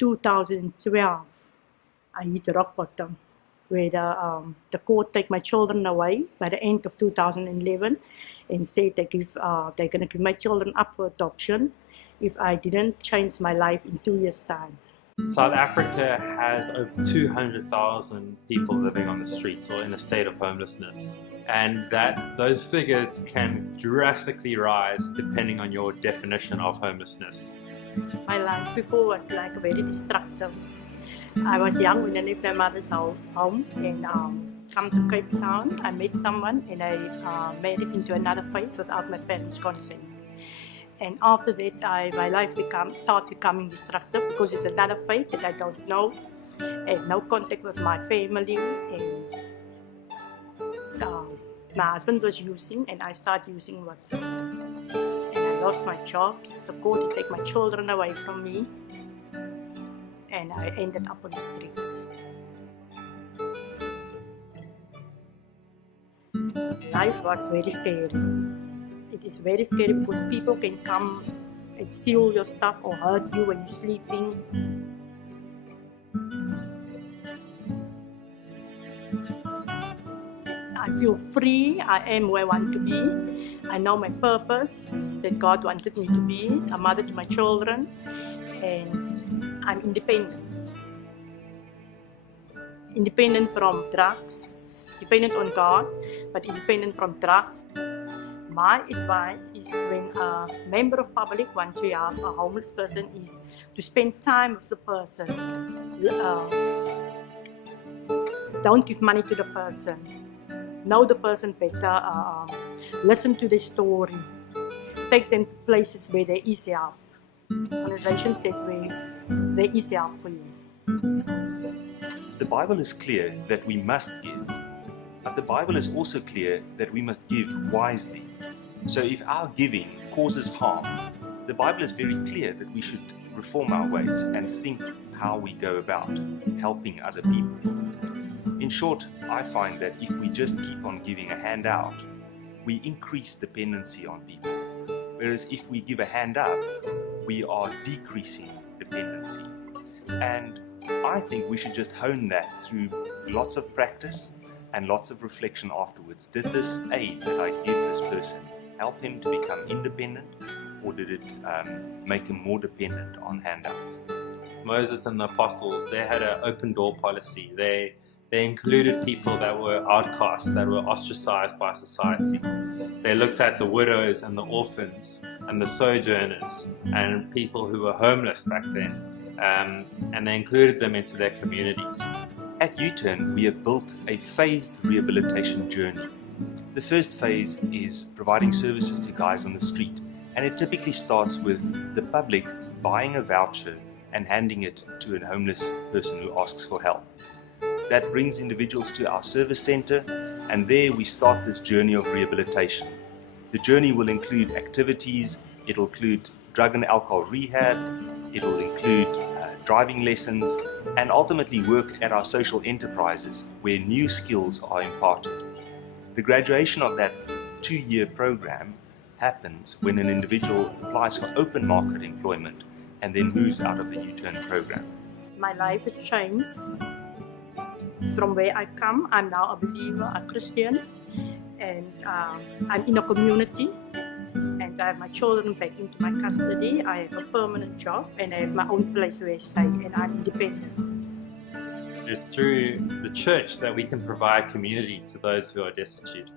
2012, I hit rock bottom, where the court take my children away by the end of 2011 and said they're going to give my children up for adoption if I didn't change my life in 2 years' time. South Africa has over 200,000 people living on the streets or in a state of homelessness, and those figures can drastically rise depending on your definition of homelessness. My life before was like very destructive. I was young when I left my mother's home and come to Cape Town. I met someone and I married into another faith without my parents' consent. And after that, my life started becoming destructive because it's another faith that I don't know, and no contact with my family. And my husband was using, and I started using with him. And I lost my jobs. The court would take my children away from me, and I ended up on the streets. Life was very scary. It is very scary because people can come and steal your stuff or hurt you when you're sleeping. I feel free. I am where I want to be. I know my purpose, that God wanted me to be, a mother to my children, and I'm independent. Independent from drugs, dependent on God, but independent from drugs. My advice is when a member of public wants to help a homeless person is to spend time with the person. Don't give money to the person. Know the person better. Listen to their story. Take them to places where there is help. Organizations where there is help for you. The Bible is clear that we must give, but the Bible is also clear that we must give wisely. So if our giving causes harm, the Bible is very clear that we should reform our ways and think how we go about helping other people. In short, I find that if we just keep on giving a handout, we increase dependency on people. Whereas if we give a hand up, we are decreasing dependency. And I think we should just hone that through lots of practice and lots of reflection afterwards. Did this aid that I give this person help him to become independent, or did it make him more dependent on handouts? Moses and the apostles, they had an open door policy. They included people that were outcasts, that were ostracized by society. They looked at the widows and the orphans and the sojourners and people who were homeless back then, and they included them into their communities. At U-Turn, we have built a phased rehabilitation journey. The first phase is providing services to guys on the street, and it typically starts with the public buying a voucher and handing it to a homeless person who asks for help. That brings individuals to our service center, and there we start this journey of rehabilitation. The journey will include activities, it'll include drug and alcohol rehab, it'll include driving lessons, and ultimately work at our social enterprises where new skills are imparted. The graduation of that 2-year program happens when an individual applies for open market employment and then moves out of the U-Turn program. My life has changed. From where I come, I'm now a believer, a Christian, and I'm in a community, and I have my children back into my custody. I have a permanent job, and I have my own place where I stay, and I'm independent. It's through the church that we can provide community to those who are destitute.